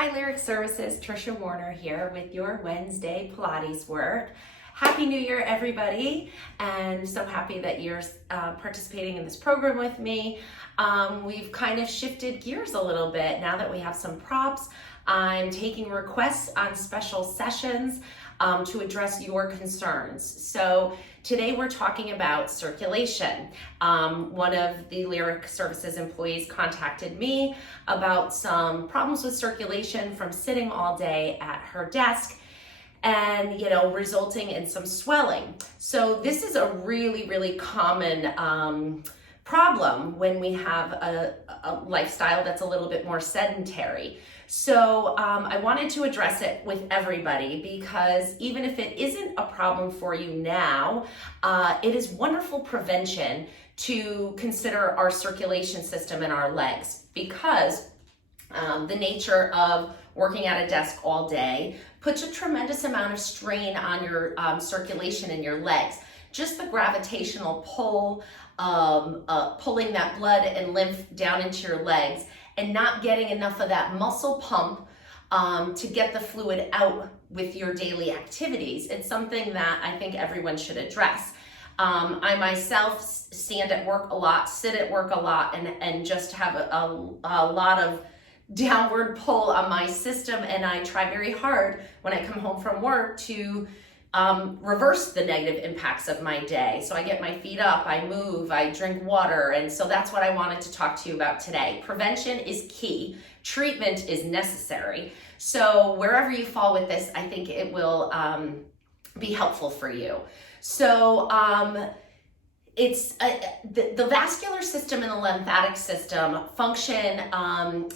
Hi Lyric Services, Trisha Warner here with your Wednesday Pilates work. Happy New Year everybody, and so happy that you're participating in this program with me. We've kind of shifted gears a little bit now that we have some props. I'm taking requests on special sessions to address your concerns. So today we're talking about circulation. One of the Lyric Services employees contacted me about some problems with circulation from sitting all day at her desk and resulting in some swelling. So this is a really common problem when we have a lifestyle that's a little bit more sedentary. So I wanted to address it with everybody because even if it isn't a problem for you now, it is wonderful prevention to consider our circulation system in our legs, because the nature of working at a desk all day puts a tremendous amount of strain on your circulation in your legs. Just the gravitational pull, pulling that blood and lymph down into your legs and not getting enough of that muscle pump to get the fluid out with your daily activities. It's something that I think everyone should address. I myself stand at work a lot, sit at work a lot, and just have a lot of downward pull on my system, and I try very hard when I come home from work to reverse the negative impacts of my day. So I get my feet up, I move, I drink water, and so that's what I wanted to talk to you about today. Prevention is key, treatment is necessary. So wherever you fall with this, I think it will be helpful for you. So it's the vascular system and the lymphatic system function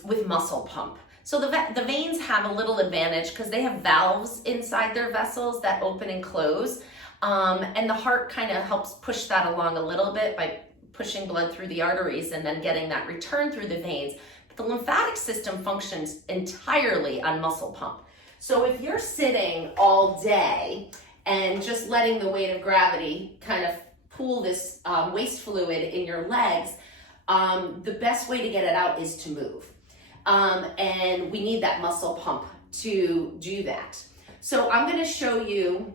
with muscle pump. So the veins have a little advantage because they have valves inside their vessels that open and close. And the heart kind of helps push that along a little bit by pushing blood through the arteries and then getting that return through the veins. But the lymphatic system functions entirely on muscle pump. So if you're sitting all day and just letting the weight of gravity kind of pool this waste fluid in your legs, the best way to get it out is to move. And we need that muscle pump to do that. So I'm going to show you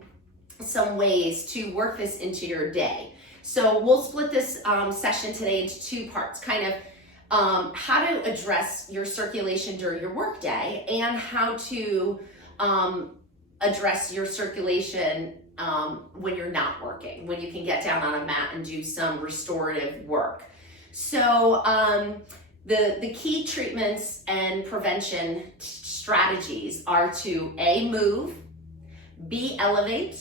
some ways to work this into your day. So we'll split this session today into two parts, kind of how to address your circulation during your workday and how to address your circulation when you're not working, when you can get down on a mat and do some restorative work. So the key treatments and prevention strategies are to A, move, B, elevate,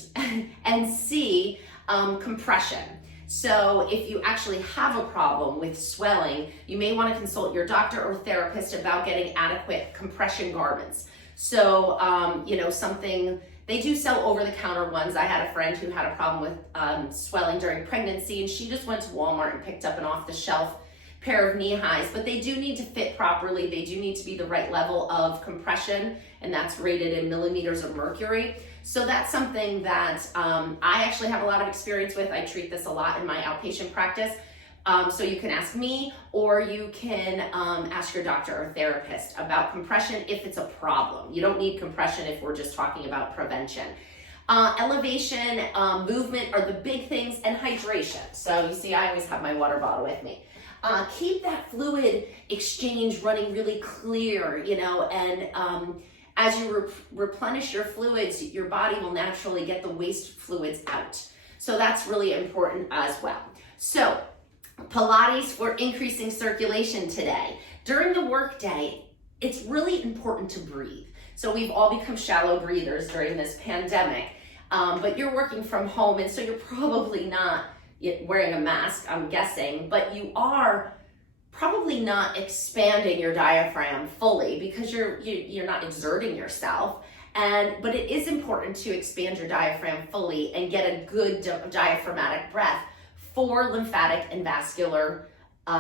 and C, compression. So if you actually have a problem with swelling, you may want to consult your doctor or therapist about getting adequate compression garments. So, something, they do sell over-the-counter ones. I had a friend who had a problem with swelling during pregnancy, and she just went to Walmart and picked up an off-the-shelf pair of knee highs, but they do need to fit properly. They do need to be the right level of compression, and that's rated in millimeters of mercury. So that's something that I actually have a lot of experience with. I treat this a lot in my outpatient practice. So you can ask me, or you can ask your doctor or therapist about compression if it's a problem. You don't need compression if we're just talking about prevention. Elevation, movement are the big things, and hydration. So you see, I always have my water bottle with me. Keep that fluid exchange running really clear, and as you replenish your fluids, your body will naturally get the waste fluids out. So that's really important as well. So Pilates for increasing circulation today. During the workday, it's really important to breathe. So we've all become shallow breathers during this pandemic, but you're working from home, and so you're probably not wearing a mask, I'm guessing, but you are probably not expanding your diaphragm fully because you're not exerting yourself. But it is important to expand your diaphragm fully and get a good diaphragmatic breath for lymphatic and vascular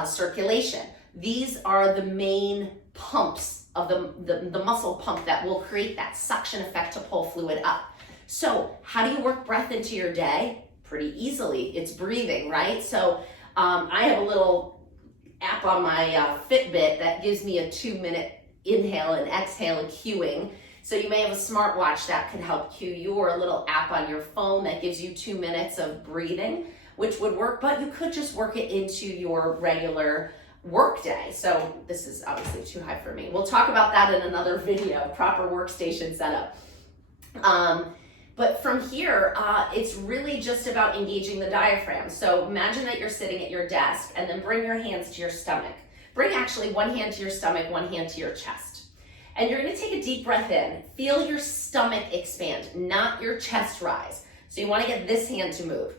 circulation. These are the main pumps of the muscle pump that will create that suction effect to pull fluid up. So how do you work breath into your day? Pretty easily. It's breathing, right? So I have a little app on my Fitbit that gives me a 2-minute inhale and exhale cueing. So you may have a smartwatch that could help cue you, or a little app on your phone that gives you 2 minutes of breathing, which would work, but you could just work it into your regular work day. So this is obviously too high for me. We'll talk about that in another video, proper workstation setup. But from here, it's really just about engaging the diaphragm. So imagine that you're sitting at your desk, and then bring your hands to your stomach. Bring actually one hand to your stomach, one hand to your chest. And you're gonna take a deep breath in. Feel your stomach expand, not your chest rise. So you wanna get this hand to move.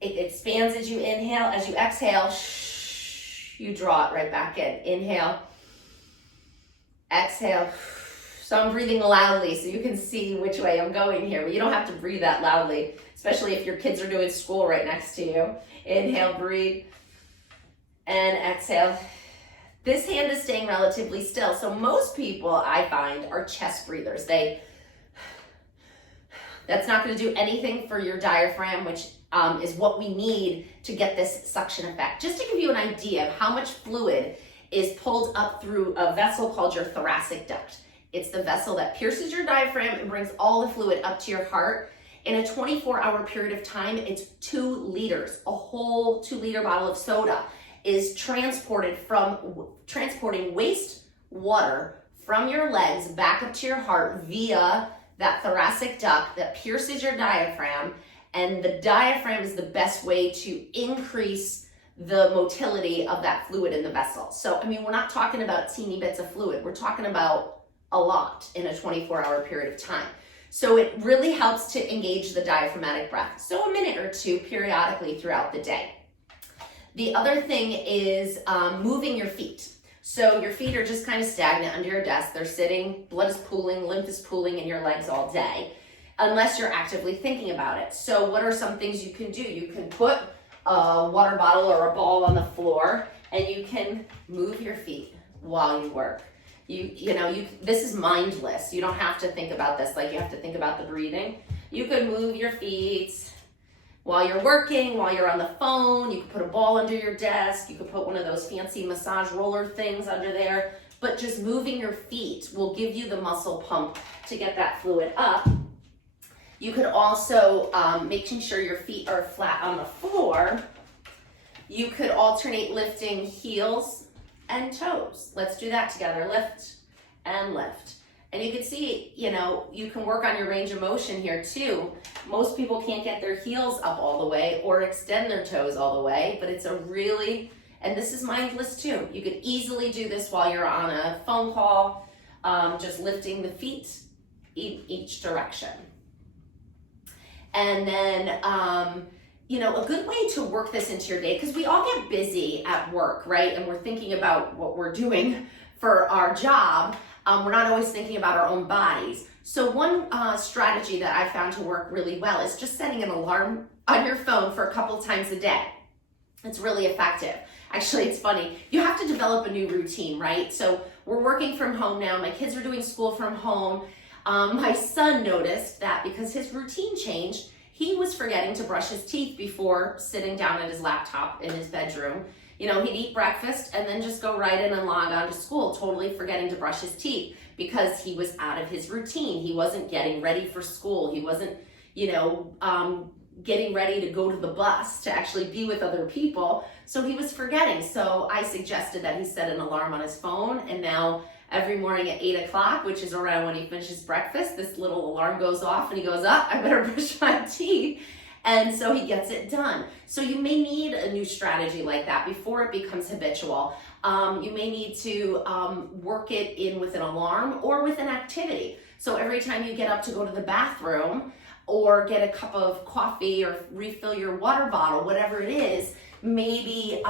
It expands as you inhale. As you exhale, you draw it right back in. Inhale, exhale. So I'm breathing loudly so you can see which way I'm going here, but you don't have to breathe that loudly, especially if your kids are doing school right next to you. Inhale, breathe, and exhale. This hand is staying relatively still. So most people, I find, are chest breathers. That's not gonna do anything for your diaphragm, which is what we need to get this suction effect. Just to give you an idea of how much fluid is pulled up through a vessel called your thoracic duct. It's the vessel that pierces your diaphragm and brings all the fluid up to your heart. In a 24-hour period of time, it's 2 liters, a whole 2-liter bottle of soda is transporting waste water from your legs back up to your heart via that thoracic duct that pierces your diaphragm. And the diaphragm is the best way to increase the motility of that fluid in the vessel. So, I mean, we're not talking about teeny bits of fluid. We're talking about a lot in a 24-hour period of time. So it really helps to engage the diaphragmatic breath. So a minute or 2 periodically throughout the day. The other thing is moving your feet. So your feet are just kind of stagnant under your desk. They're sitting, blood is pooling, lymph is pooling in your legs all day, unless you're actively thinking about it. So what are some things you can do? You can put a water bottle or a ball on the floor, and you can move your feet while you work. This is mindless. You don't have to think about this like you have to think about the breathing. You could move your feet while you're working, while you're on the phone. You could put a ball under your desk. You could put one of those fancy massage roller things under there. But just moving your feet will give you the muscle pump to get that fluid up. You could also, making sure your feet are flat on the floor, you could alternate lifting heels and toes. Let's do that together. Lift and lift. And you can see, you can work on your range of motion here too. Most people can't get their heels up all the way or extend their toes all the way, but it's and this is mindless too. You could easily do this while you're on a phone call, just lifting the feet in each direction. And then, a good way to work this into your day, because we all get busy at work, right? And we're thinking about what we're doing for our job. We're not always thinking about our own bodies. So one strategy that I found to work really well is just setting an alarm on your phone for a couple times a day. It's really effective. Actually, it's funny. You have to develop a new routine, right? So we're working from home now. My kids are doing school from home. My son noticed that because his routine changed, he was forgetting to brush his teeth before sitting down at his laptop in his bedroom. He'd eat breakfast and then just go right in and log on to school, totally forgetting to brush his teeth because he was out of his routine. He wasn't getting ready for school. He wasn't, getting ready to go to the bus to actually be with other people. So he was forgetting. So I suggested that he set an alarm on his phone, and now every morning at 8 o'clock, which is around when he finishes breakfast, this little alarm goes off and he goes, I better brush my teeth. And so he gets it done. So you may need a new strategy like that before it becomes habitual. You may need to work it in with an alarm or with an activity. So every time you get up to go to the bathroom or get a cup of coffee or refill your water bottle, whatever it is, maybe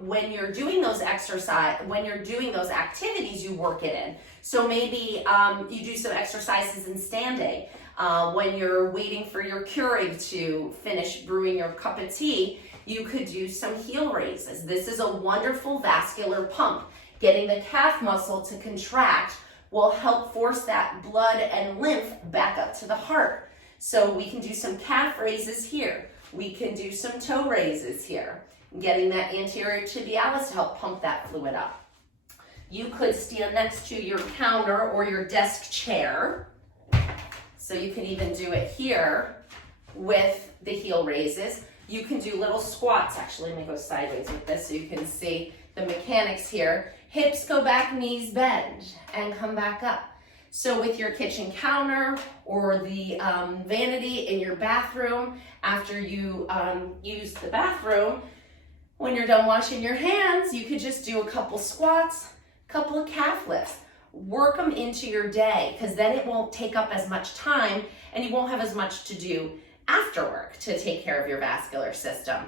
when you're doing those activities, you work it in. So maybe you do some exercises in standing. When you're waiting for your Keurig to finish brewing your cup of tea, you could do some heel raises. This is a wonderful vascular pump. Getting the calf muscle to contract will help force that blood and lymph back up to the heart. So we can do some calf raises here. We can do some toe raises here, getting that anterior tibialis to help pump that fluid up. You could stand next to your counter or your desk chair. So you can even do it here with the heel raises. You can do little squats. Actually, let me go sideways with this so you can see the mechanics here. Hips go back, knees bend, and come back up. So with your kitchen counter or the vanity in your bathroom, after you use the bathroom, when you're done washing your hands, you could just do a couple squats, a couple of calf lifts. Work them into your day, because then it won't take up as much time and you won't have as much to do after work to take care of your vascular system.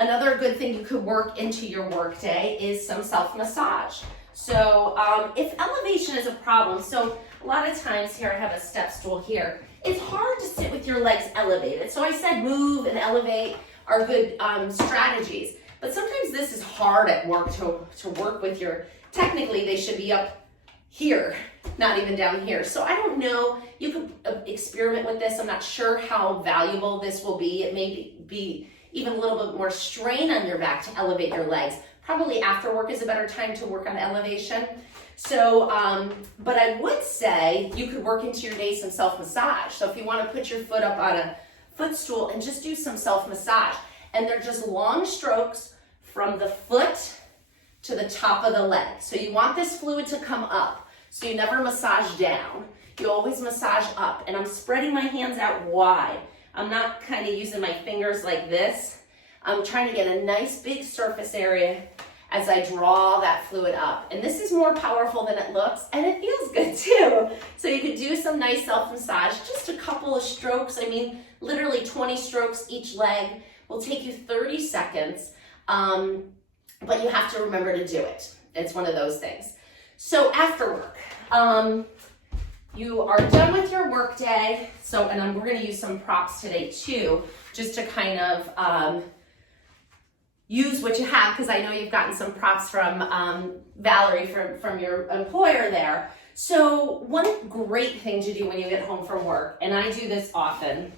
Another good thing you could work into your work day is some self-massage. So if elevation is a problem, so a lot of times here I have a step stool here, it's hard to sit with your legs elevated. So I said move and elevate are good strategies, but sometimes this is hard at work to work with your, technically they should be up here, not even down here. So I don't know, you could experiment with this. I'm not sure how valuable this will be. It may be even a little bit more strain on your back to elevate your legs. Probably after work is a better time to work on elevation. So, but I would say you could work into your day some self-massage. So if you want to put your foot up on a footstool and just do some self-massage. And they're just long strokes from the foot to the top of the leg. So you want this fluid to come up. So you never massage down. You always massage up. And I'm spreading my hands out wide. I'm not kind of using my fingers like this. I'm trying to get a nice big surface area as I draw that fluid up. And this is more powerful than it looks, and it feels good too. So you could do some nice self-massage, just a couple of strokes. I mean, literally 20 strokes each leg will take you 30 seconds, but you have to remember to do it. It's one of those things. So after work, you are done with your work day. So, and we're gonna use some props today too, just to kind of use what you have, because I know you've gotten some props from Valerie from your employer there. So one great thing to do when you get home from work, and I do this often,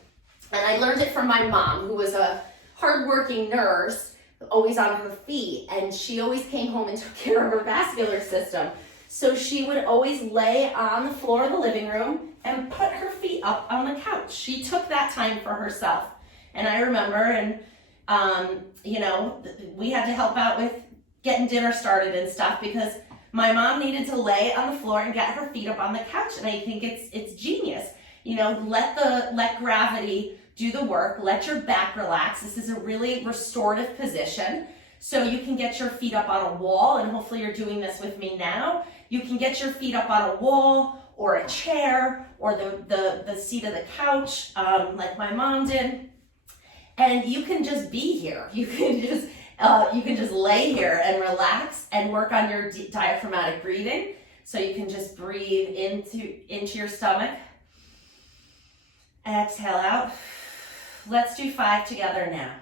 and I learned it from my mom, who was a hardworking nurse, always on her feet, and she always came home and took care of her vascular system. So she would always lay on the floor of the living room and put her feet up on the couch. She took that time for herself. And I remember, and you know, we had to help out with getting dinner started and stuff, because my mom needed to lay on the floor and get her feet up on the couch. And I think it's genius. You know, let gravity do the work, let your back relax. This is a really restorative position. So you can get your feet up on a wall, and hopefully you're doing this with me now. You can get your feet up on a wall or a chair or the seat of the couch, like my mom did. And you can just be here. You can just lay here and relax and work on your diaphragmatic breathing. So you can just breathe into your stomach. Exhale out. Let's do 5 together now.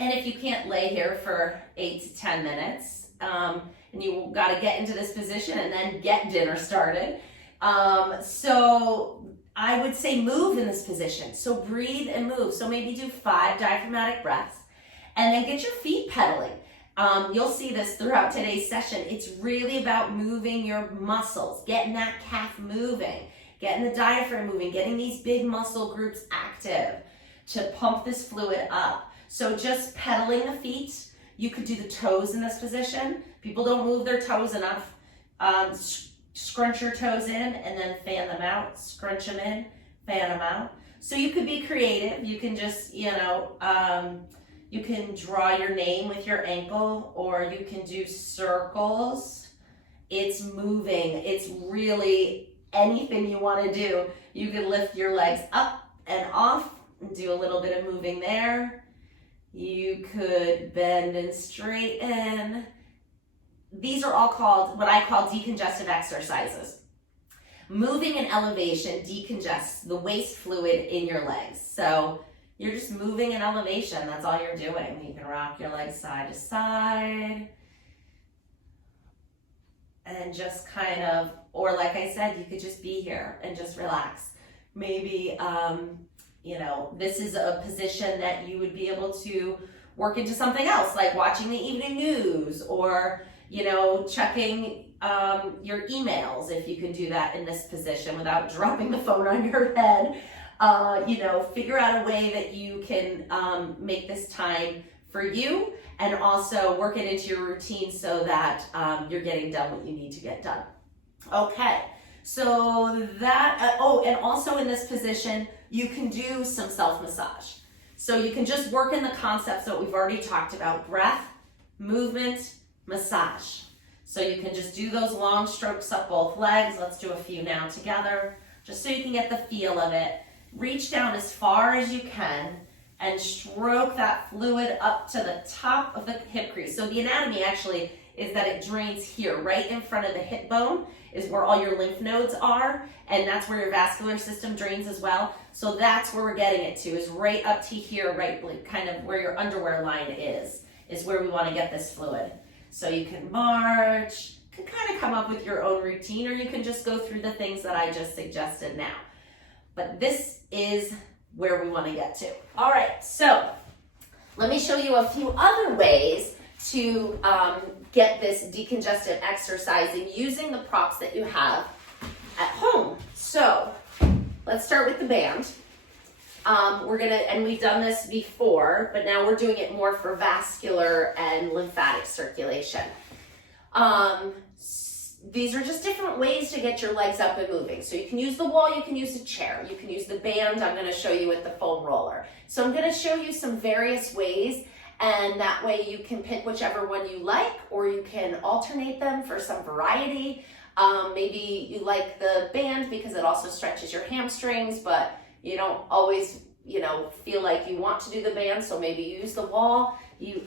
And if you can't lay here for 8 to 10 minutes, and you got to get into this position and then get dinner started, so I would say move in this position. So breathe and move. So maybe do 5 diaphragmatic breaths, and then get your feet pedaling. You'll see this throughout today's session. It's really about moving your muscles, getting that calf moving, getting the diaphragm moving, getting these big muscle groups active to pump this fluid up. So just pedaling the feet. You could do the toes in this position. People don't move their toes enough. Scrunch your toes in and then fan them out. Scrunch them in, fan them out. So you could be creative. You can just, you can draw your name with your ankle, or you can do circles. It's moving. It's really anything you want to do. You can lift your legs up and off and do a little bit of moving there. You could bend and straighten. These are all called what I call decongestive exercises. Moving and elevation decongests the waste fluid in your legs. So you're just moving in elevation. That's all you're doing. You can rock your legs side to side. and just kind of, or like I said, you could just be here and just relax. Maybe, you know, this is a position that you would be able to work into something else, like watching the evening news, or, you know, checking your emails, if you can do that in this position without dropping the phone on your head. You know, figure out a way that you can make this time for you, and also work it into your routine so that you're getting done what you need to get done. Okay, so that, oh, and also in this position, you can do some self-massage. So you can just work in the concepts that we've already talked about: breath, movement, massage. So you can just do those long strokes up both legs. Let's do a few now together, just so you can get the feel of it. Reach down as far as you can and stroke that fluid up to the top of the hip crease. So the anatomy actually is that it drains here, right in front of the hip bone is where all your lymph nodes are, and that's where your vascular system drains as well. So that's where we're getting it to, is right up to here, right kind of where your underwear line is where we want to get this fluid. So you can march, can kind of come up with your own routine, or you can just go through the things that I just suggested now. But this is where we want to get to. All right, so let me show you a few other ways to get this decongestant exercising using the props that you have at home. So let's start with the band. And we've done this before, but now we're doing it more for vascular and lymphatic circulation. These are just different ways to get your legs up and moving. So you can use the wall, you can use a chair, you can use the band. I'm going to show you with the foam roller. So I'm going to show you some various ways, and that way you can pick whichever one you like, or you can alternate them for some variety. Maybe you like the band because it also stretches your hamstrings, but you don't always, you know, feel like you want to do the band, so maybe use the wall.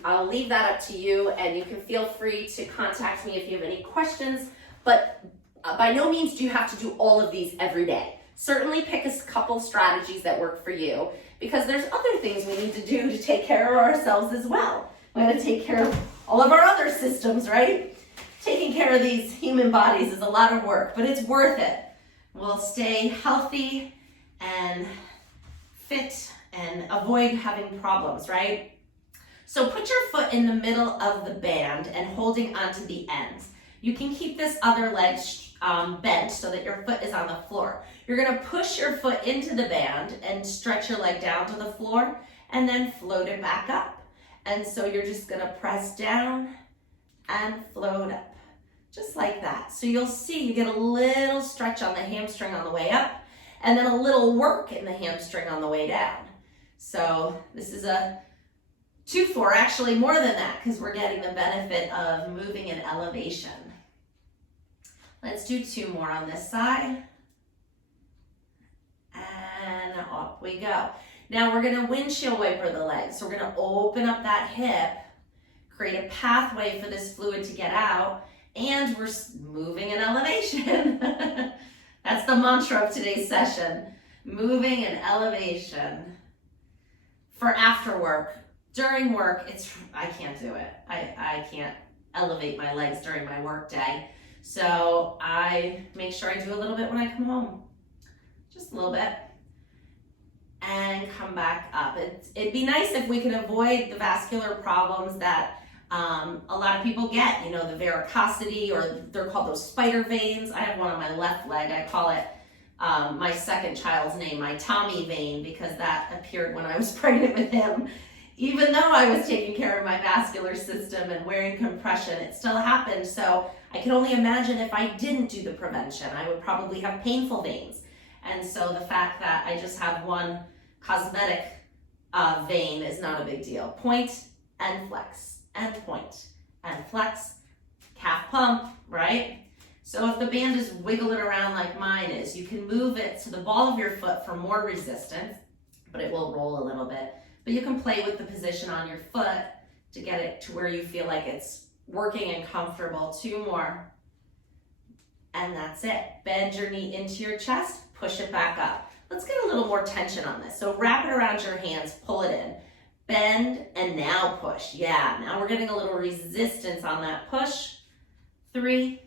I'll leave that up to you, and you can feel free to contact me if you have any questions. But by no means do you have to do all of these every day. Certainly pick a couple strategies that work for you, because there's other things we need to do to take care of ourselves as well. We got to take care of all of our other systems, right? Taking care of these human bodies is a lot of work, but it's worth it. We'll stay healthy and fit and avoid having problems, right? So put your foot in the middle of the band and holding onto the ends. You can keep this other leg bent so that your foot is on the floor. You're going to push your foot into the band and stretch your leg down to the floor, and then float it back up. And so you're just going to press down and float up, just like that. So you'll see you get a little stretch on the hamstring on the way up, and then a little work in the hamstring on the way down. So this is a 2-4, actually more than that, because we're getting the benefit of moving in elevation. Let's do 2 more on this side. And up we go. Now we're gonna windshield wiper the legs. So we're gonna open up that hip, create a pathway for this fluid to get out, and we're moving in elevation. That's the mantra of today's session. Moving in elevation. For after work. During work, I can't do it. I can't elevate my legs during my work day. So I make sure I do a little bit when I come home. Just a little bit. And come back up. It'd be nice if we could avoid the vascular problems that a lot of people get. You know, the varicosity, or they're called those spider veins. I have one on my left leg. I call it my second child's name, my Tommy vein, because that appeared when I was pregnant with him. Even though I was taking care of my vascular system and wearing compression, it still happened. So I can only imagine if I didn't do the prevention, I would probably have painful veins. And so the fact that I just have one cosmetic vein is not a big deal. Point and flex, and point and flex, calf pump, right? So if the band is wiggling around like mine is, you can move it to the ball of your foot for more resistance, but it will roll a little bit. But you can play with the position on your foot to get it to where you feel like it's working and comfortable. 2 more. And that's it. Bend your knee into your chest, push it back up. Let's get a little more tension on this. So wrap it around your hands, pull it in. Bend, and now push. Yeah, now we're getting a little resistance on that push. 3,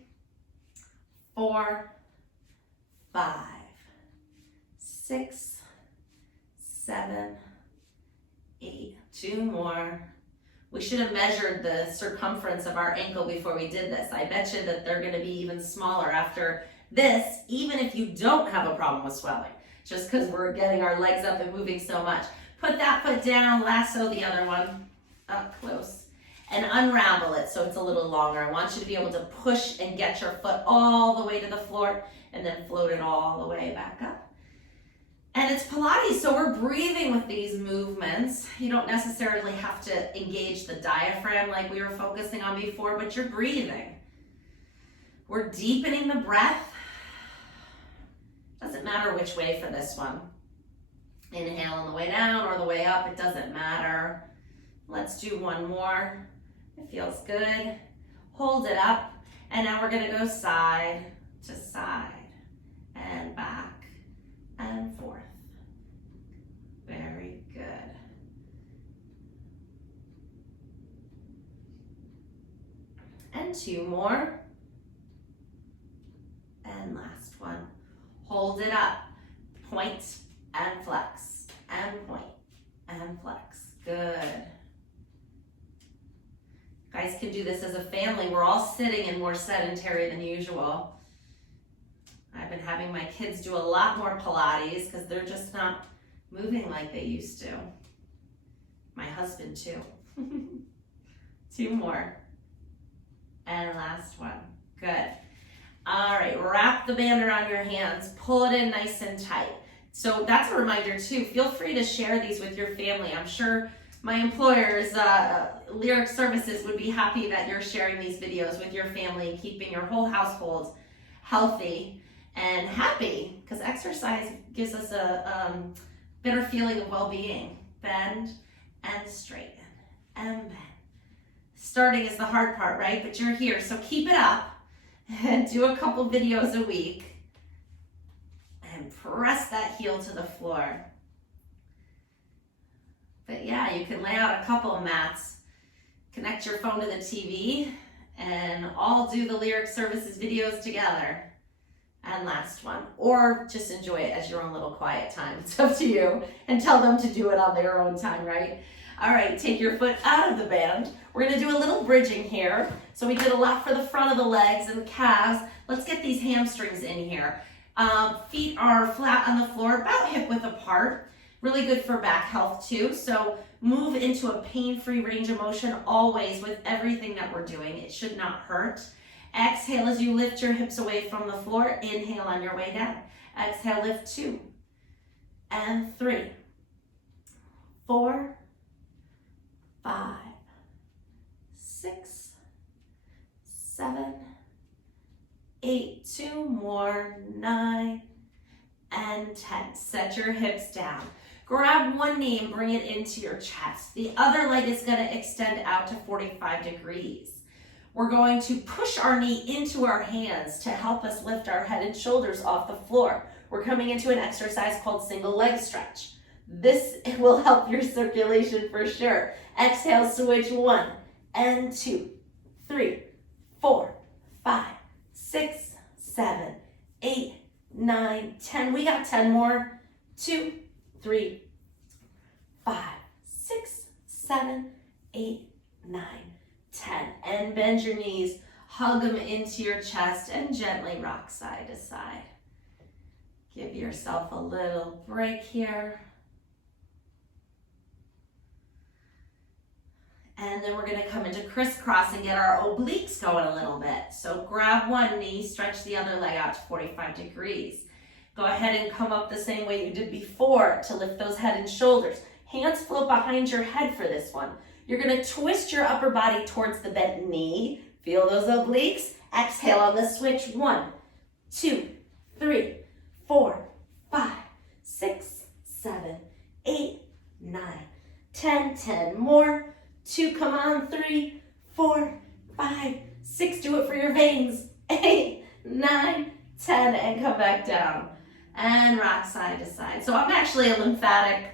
4, 5, 6, 7, 8. 2 more. We should have measured the circumference of our ankle before we did this. I bet you that they're going to be even smaller after this, even if you don't have a problem with swelling, just because we're getting our legs up and moving so much. Put that foot down, lasso the other one up close, and unravel it so it's a little longer. I want you to be able to push and get your foot all the way to the floor and then float it all the way back up. And it's Pilates, so we're breathing with these movements. You don't necessarily have to engage the diaphragm like we were focusing on before, but you're breathing. We're deepening the breath. Doesn't matter which way for this one. Inhale on the way down or the way up, it doesn't matter. Let's do one more. It feels good. Hold it up, and now we're gonna go side to side and back and forth. Very good. And 2 more. And last one. Hold it up. Point and flex. And point and flex. Good. Guys can do this as a family. We're all sitting and more sedentary than usual. I've been having my kids do a lot more Pilates because they're just not moving like they used to. My husband too. 2 more. And last one. Good. All right, wrap the band around your hands. Pull it in nice and tight. So that's a reminder too. Feel free to share these with your family. I'm sure my employer's Lyric Services would be happy that you're sharing these videos with your family, keeping your whole household healthy and happy, because exercise gives us a better feeling of well-being. Bend and straighten and bend. Starting is the hard part, right? But you're here, so keep it up and do a couple videos a week and press that heel to the floor. But yeah, you can lay out a couple of mats, connect your phone to the TV, and all do the Lyric Services videos together. And last one, or just enjoy it as your own little quiet time. It's up to you, and tell them to do it on their own time, right? All right, take your foot out of the band. We're gonna do a little bridging here. So we did a lot for the front of the legs and the calves. Let's get these hamstrings in here. Feet are flat on the floor, about hip width apart. Really good for back health too. So move into a pain-free range of motion always with everything that we're doing. It should not hurt. Exhale as you lift your hips away from the floor. Inhale on your way down. Exhale, lift 2 and 3, 4, 5, 6, 7, 8, 2 more, 9, and 10. Set your hips down. Grab one knee and bring it into your chest. The other leg is going to extend out to 45 degrees. We're going to push our knee into our hands to help us lift our head and shoulders off the floor. We're coming into an exercise called single leg stretch. This will help your circulation for sure. Exhale, switch 1 and 2, 3, 4, 5, 6, 7, 8, 9, 10. We got 10 more. 2, 3, 5, 6, 7, 8, 9, 10. And bend your knees, hug them into your chest, and gently rock side to side. Give yourself a little break here. And then we're gonna come into crisscross and get our obliques going a little bit. So grab one knee, stretch the other leg out to 45 degrees. Go ahead and come up the same way you did before to lift those head and shoulders. Hands float behind your head for this one. You're gonna twist your upper body towards the bent knee. Feel those obliques. Exhale on the switch. 1, 2, 3, 4, 5, 6, 7, 8, 9, 10. 10 more. 2, come on, 3, 4, 5, 6, do it for your veins. 8, 9, 10, and come back down. And rock side to side. So I'm actually a lymphatic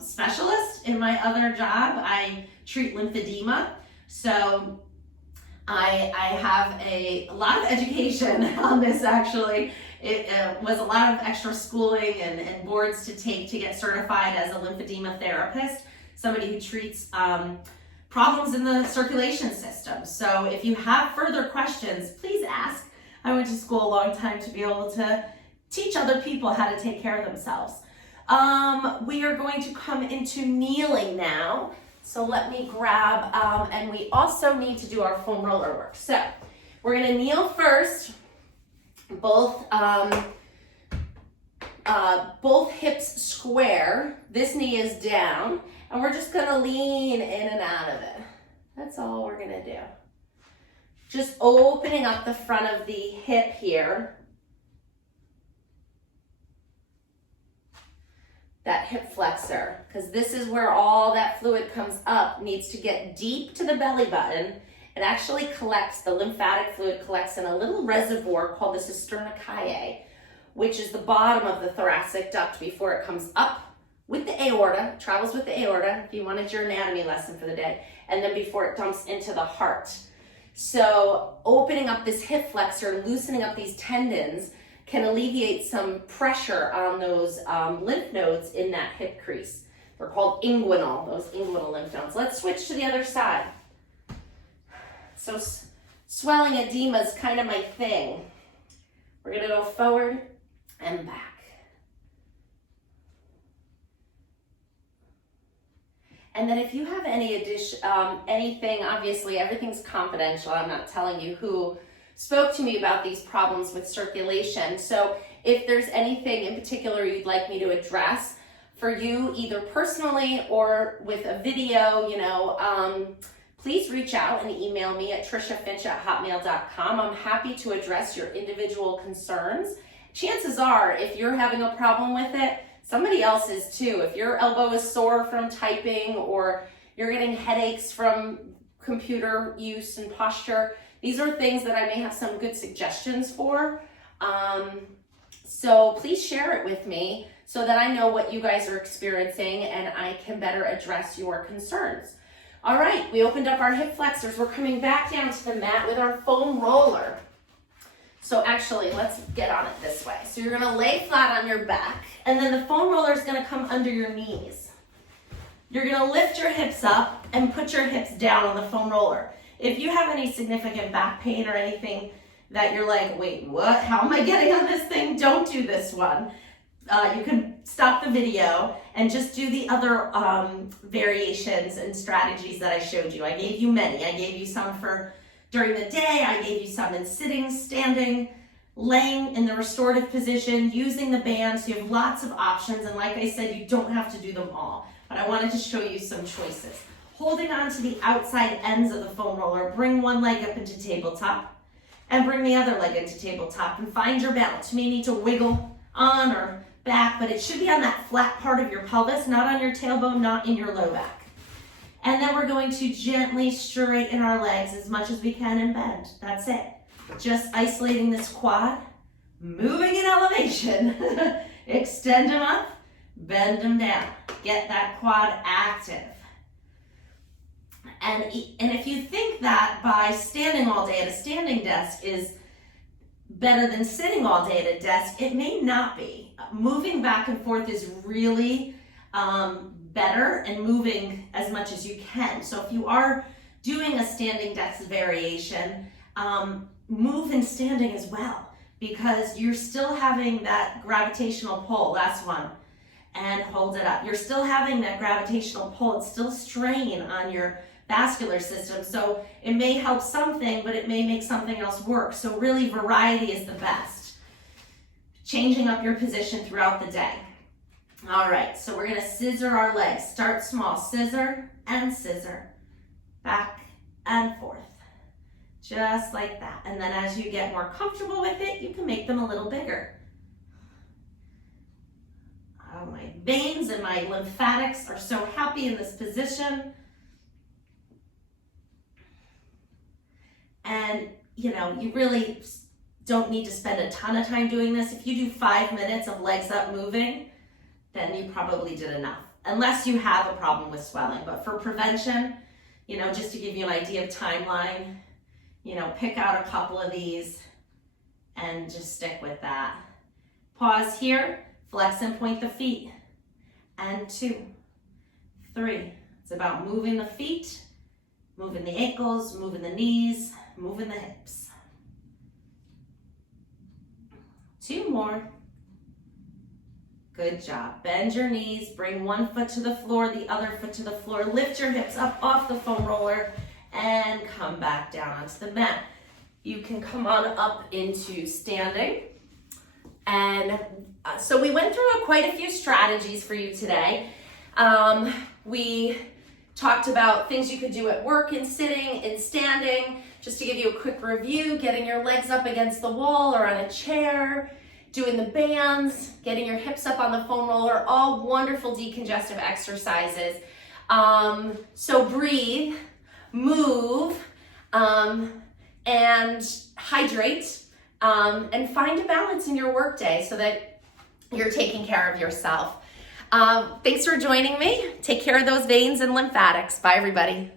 specialist in my other job. I treat lymphedema. So I have a lot of education on this actually. It was a lot of extra schooling and boards to take to get certified as a lymphedema therapist, somebody who treats problems in the circulation system. So if you have further questions, please ask. I went to school a long time to be able to teach other people how to take care of themselves. We are going to come into kneeling now. So let me grab, and we also need to do our foam roller work. So we're gonna kneel first, both hips square. This knee is down, and we're just gonna lean in and out of it. That's all we're gonna do. Just opening up the front of the hip here. That hip flexor, because this is where all that fluid comes up, needs to get deep to the belly button. It actually collects, the lymphatic fluid collects in a little reservoir called the cisterna caeae, which is the bottom of the thoracic duct before it comes up with the aorta, travels with the aorta, if you wanted your anatomy lesson for the day, and then before it dumps into the heart. So opening up this hip flexor, loosening up these tendons, can alleviate some pressure on those lymph nodes in that hip crease. They're called inguinal, those inguinal lymph nodes. Let's switch to the other side. So swelling edema is kind of my thing. We're gonna go forward and back. And then if you have any anything, obviously everything's confidential. I'm not telling you who spoke to me about these problems with circulation. So if there's anything in particular you'd like me to address for you, either personally or with a video, please reach out and email me at triciafinch@hotmail.com. I'm happy to address your individual concerns. Chances are, if you're having a problem with it, somebody else is too. If your elbow is sore from typing or you're getting headaches from computer use and posture, these are things that I may have some good suggestions for. So please share it with me so that I know what you guys are experiencing and I can better address your concerns. All right, we opened up our hip flexors. We're coming back down to the mat with our foam roller. So actually, let's get on it this way. So you're gonna lay flat on your back, and then the foam roller is gonna come under your knees. You're gonna lift your hips up and put your hips down on the foam roller. If you have any significant back pain or anything that you're like, wait, what? How am I getting on this thing? Don't do this one. You can stop the video and just do the other variations and strategies that I showed you. I gave you many. I gave you some for during the day. I gave you some in sitting, standing, laying in the restorative position, using the band. So you have lots of options. And like I said, you don't have to do them all. But I wanted to show you some choices. Holding on to the outside ends of the foam roller, bring one leg up into tabletop and bring the other leg into tabletop and find your balance. You may need to wiggle on or back, but it should be on that flat part of your pelvis, not on your tailbone, not in your low back. And then we're going to gently straighten our legs as much as we can and bend. That's it. Just isolating this quad, moving in elevation. Extend them up, bend them down. Get that quad active. And if you think that by standing all day at a standing desk is better than sitting all day at a desk, it may not be. Moving back and forth is really better, and moving as much as you can. So if you are doing a standing desk variation, move in standing as well, because you're still having that gravitational pull. Last one, and hold it up. You're still having that gravitational pull. It's still strain on your vascular system. So it may help something, but it may make something else work. So really, variety is the best. Changing up your position throughout the day. All right, so we're gonna scissor our legs. Start small, scissor and scissor, back and forth, just like that. And then as you get more comfortable with it, you can make them a little bigger. Oh, my veins and my lymphatics are so happy in this position. And you really don't need to spend a ton of time doing this. If you do 5 minutes of legs up moving, then you probably did enough, unless you have a problem with swelling. But for prevention, just to give you an idea of timeline, pick out a couple of these and just stick with that. Pause here, flex and point the feet. And 2, 3. It's about moving the feet, moving the ankles, moving the knees, moving the hips. 2 more. Good job. Bend your knees, bring one foot to the floor, the other foot to the floor. Lift your hips up off the foam roller and come back down onto the mat. You can come on up into standing. And so we went through quite a few strategies for you today. We talked about things you could do at work in sitting, in standing. Just to give you a quick review, getting your legs up against the wall or on a chair, doing the bands, getting your hips up on the foam roller, all wonderful decongestive exercises. So breathe, move, and hydrate, and find a balance in your workday so that you're taking care of yourself. Thanks for joining me. Take care of those veins and lymphatics. Bye, everybody.